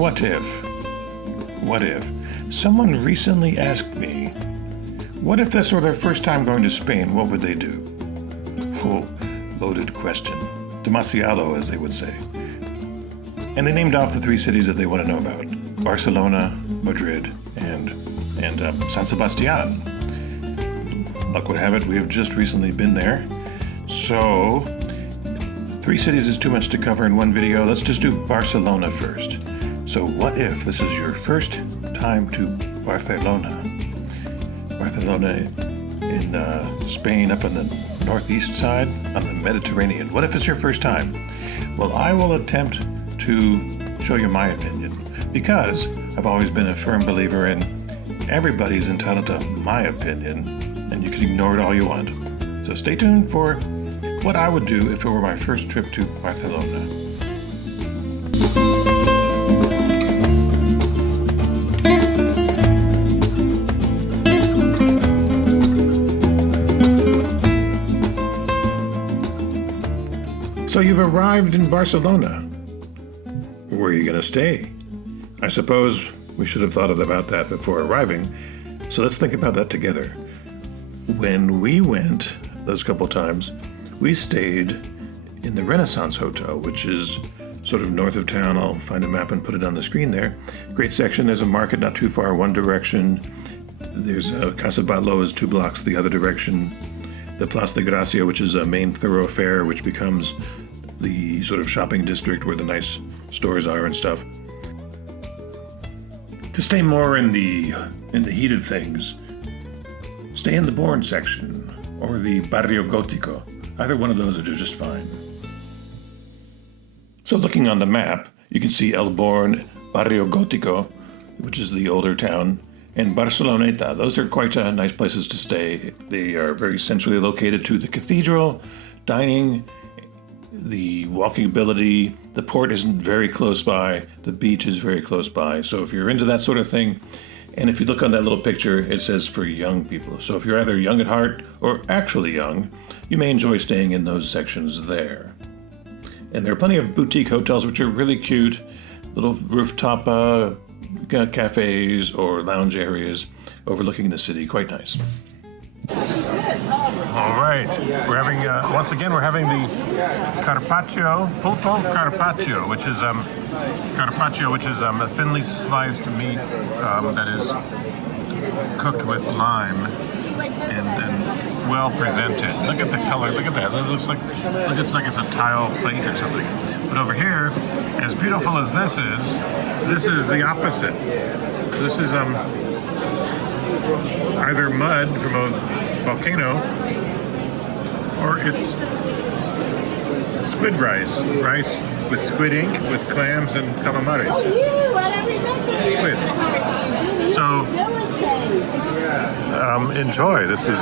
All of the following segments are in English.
What if someone recently asked me, what if this were their first time going to Spain, what would they do? Oh, loaded question. Demasiado, as they would say. And they named off the 3 cities that they want to know about. Barcelona, Madrid, and San Sebastian. Luck would have it, we have just recently been there. So, 3 cities is too much to cover in one video. Let's just do Barcelona first. So what if this is your first time to Barcelona? Barcelona in Spain, up on the northeast side, on the Mediterranean. What if it's your first time? Well, I will attempt to show you my opinion, because I've always been a firm believer in everybody's entitled to my opinion, and you can ignore it all you want. So stay tuned for what I would do if it were my first trip to Barcelona. So you've arrived in Barcelona. Where are you going to stay? I suppose we should have thought about that before arriving, so let's think about that together. When we went those couple times, we stayed in the Renaissance Hotel, which is sort of north of town. I'll find a map and put it on the screen there. Great section. There's a market not too far one direction. There's a Casa Palau is 2 blocks the other direction. The Plaza de Gracia, which is a main thoroughfare, which becomes the sort of shopping district where the nice stores are and stuff. To stay more in the heat of things, stay in the Born section or the Barrio Gotico. Either one of those are just fine. So looking on the map, you can see El Born, Barrio Gotico, which is the older town, and Barceloneta. Those are quite nice places to stay. They are very centrally located to the cathedral, dining, the walking ability. The port isn't very close by. The beach is very close by. So if you're into that sort of thing, and if you look on that little picture, it says for young people. So if you're either young at heart or actually young, you may enjoy staying in those sections there. And there are plenty of boutique hotels which are really cute, little rooftop cafes or lounge areas overlooking the city. Quite nice. All right, we're having once again we're having the carpaccio, pulpo carpaccio, which is a thinly sliced meat that is cooked with lime and well presented. Look at the color. Look at that. It looks like it's a tile plate or something. But over here, as beautiful as this is the opposite. This is either mud from a volcano, or it's squid rice with squid ink, with clams and calamares. Squid. So enjoy. This is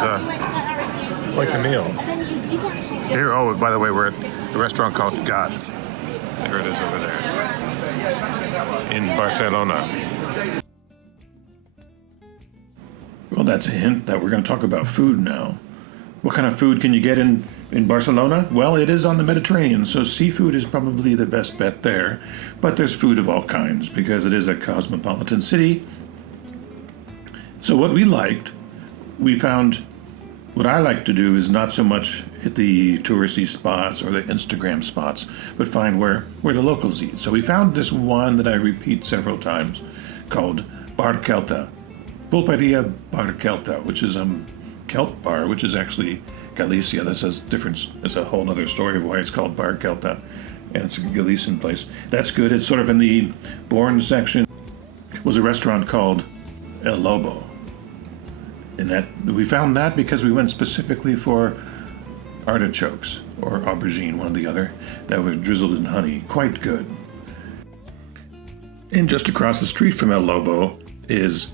quite the meal. Here, oh, by the way, we're at a restaurant called Gats. There it is over there in Barcelona. Well, that's a hint that we're going to talk about food now. What kind of food can you get in Barcelona? Well, it is on the Mediterranean, so seafood is probably the best bet there. But there's food of all kinds because it is a cosmopolitan city. So what we found, what I like to do is not so much hit the touristy spots or the Instagram spots, but find where the locals eat. So we found this one that I repeat several times called Bar Kelta. Pulperia Bar Kelta, which is Kelt bar, which is actually Galicia. That's a whole other story of why it's called Bar Kelta, and it's a Galician place. That's good. It's sort of in the Born section. It was a restaurant called El Lobo, and that we found that because we went specifically for artichokes or aubergine, one or the other, that was drizzled in honey. Quite good. And just across the street from El Lobo is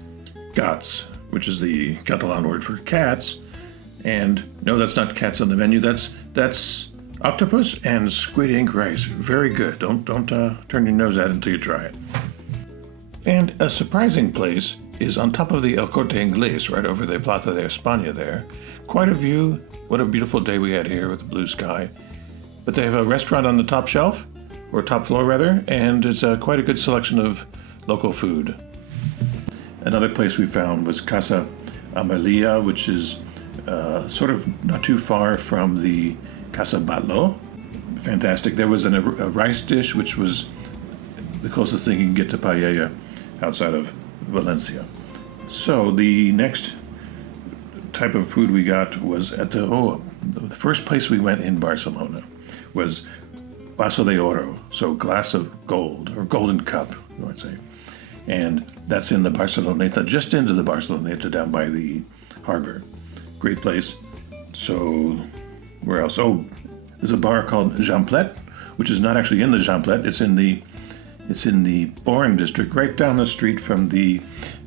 Gats, which is the Catalan word for cats. And no, that's not cats on the menu. That's octopus and squid ink rice. Very good. Don't turn your nose at it until you try it. And a surprising place is on top of the El Corte Inglés, right over the Plaza de España there. Quite a view. What a beautiful day we had here with the blue sky. But they have a restaurant on the top shelf or top floor rather, and it's quite a good selection of local food. Another place we found was Casa Amelia, which is sort of not too far from the Casa Palau. Fantastic. There was a rice dish, which was the closest thing you can get to paella outside of Valencia. So the next type of food we got was at the first place we went in Barcelona was Vaso de Oro, so glass of gold, or golden cup, you might say. And that's in the Barceloneta, just into the Barceloneta down by the harbor. Great place. So, where else? Oh, there's a bar called Jamplet, which is not actually in the Jamplet. It's in the Bourne district, right down the street from the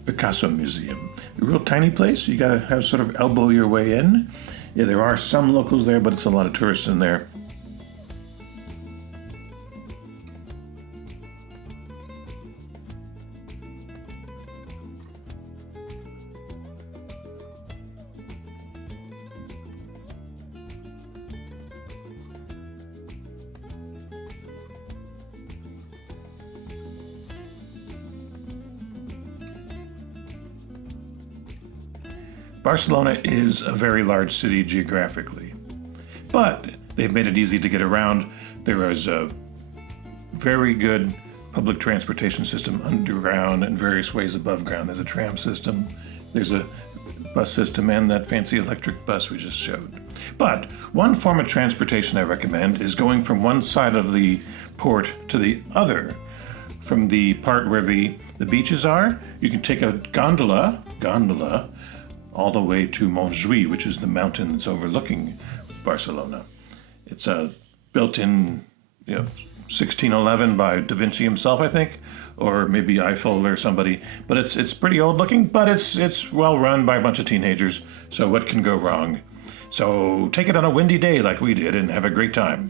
Picasso Museum. A real tiny place. You gotta have sort of elbow your way in. Yeah, there are some locals there, but it's a lot of tourists in there. Barcelona is a very large city geographically, but they've made it easy to get around. There is a very good public transportation system underground and various ways above ground. There's a tram system, there's a bus system, and that fancy electric bus we just showed. But one form of transportation I recommend is going from one side of the port to the other. From the part where the beaches are, you can take a gondola, all the way to Montserrat, which is the mountain that's overlooking Barcelona. It's built in 1611 by Da Vinci himself, I think, or maybe Eiffel or somebody. But it's pretty old looking, but it's well run by a bunch of teenagers, so what can go wrong? So take it on a windy day like we did and have a great time.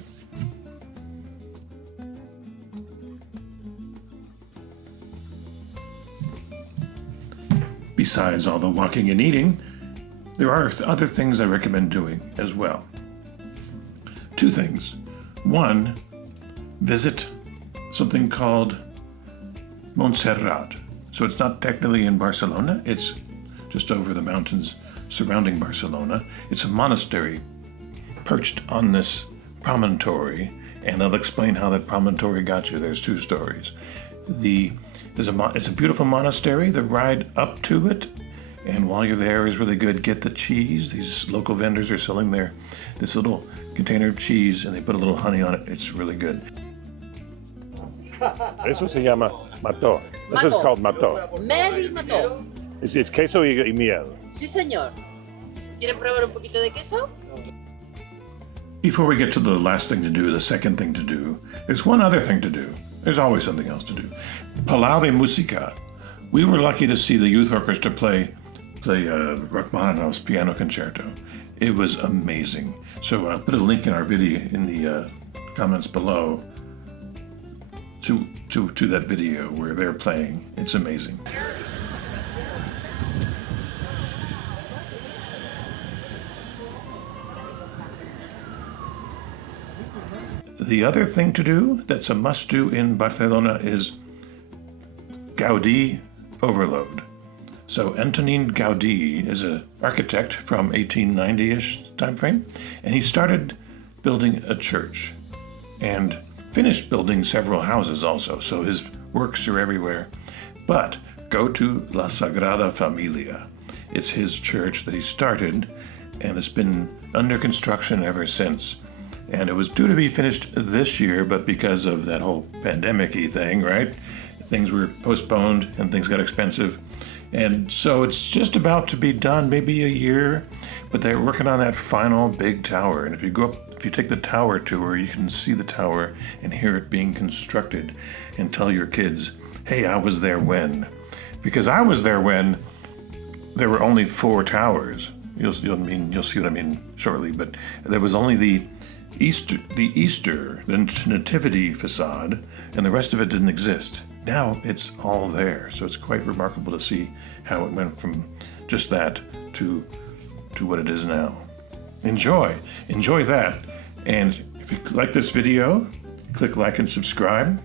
Besides all the walking and eating, there are other things I recommend doing as well. Two things. One, visit something called Montserrat. So it's not technically in Barcelona, it's just over the mountains surrounding Barcelona. It's a monastery perched on this promontory, and I'll explain how that promontory got you. There's two stories. It's a beautiful monastery. The ride up to it, and while you're there, is really good. Get the cheese. These local vendors are selling this little container of cheese, and they put a little honey on it. It's really good. Eso se llama mató. This is called mató. Mary mató. It's queso y miel. Sí, señor. ¿Quieren probar un poquito de queso? Before we get to the last thing to do, the second thing to do, there's one other thing to do. There's always something else to do. Palau de Musica. We were lucky to see the youth orchestra play Rachmaninoff's piano concerto. It was amazing. So I'll put a link in our video in the comments below to that video where they're playing. It's amazing. The other thing to do that's a must-do in Barcelona is Gaudí overload. So Antonin Gaudí is an architect from 1890-ish timeframe, and he started building a church and finished building several houses also, so his works are everywhere. But go to La Sagrada Familia. It's his church that he started, and it's been under construction ever since. And it was due to be finished this year, but because of that whole pandemic-y thing, right? Things were postponed and things got expensive. And so it's just about to be done, maybe a year, but they're working on that final big tower. And if you take the tower tour, you can see the tower and hear it being constructed and tell your kids, hey, I was there when. Because I was there when there were only 4 towers. You'll see what I mean shortly, but there was only the nativity facade, and the rest of it didn't exist. Now it's all there, so it's quite remarkable to see how it went from just that to what it is now. Enjoy that, and if you like this video, click like and subscribe.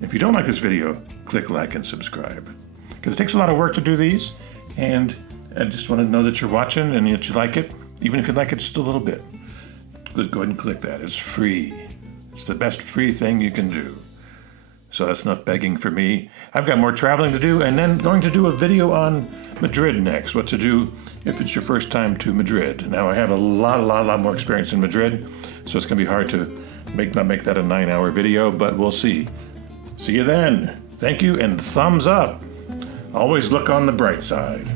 If you don't like this video, click like and subscribe. Because it takes a lot of work to do these, and I just want to know that you're watching and that you like it, even if you like it just a little bit. Just go ahead and click that. It's free. It's the best free thing you can do. So that's enough begging for me. I've got more traveling to do, and then going to do a video on Madrid next. What to do if it's your first time to Madrid. Now I have a lot more experience in Madrid, so it's going to be hard to not make that a 9-hour video, but we'll see. See you then. Thank you, and thumbs up. Always look on the bright side.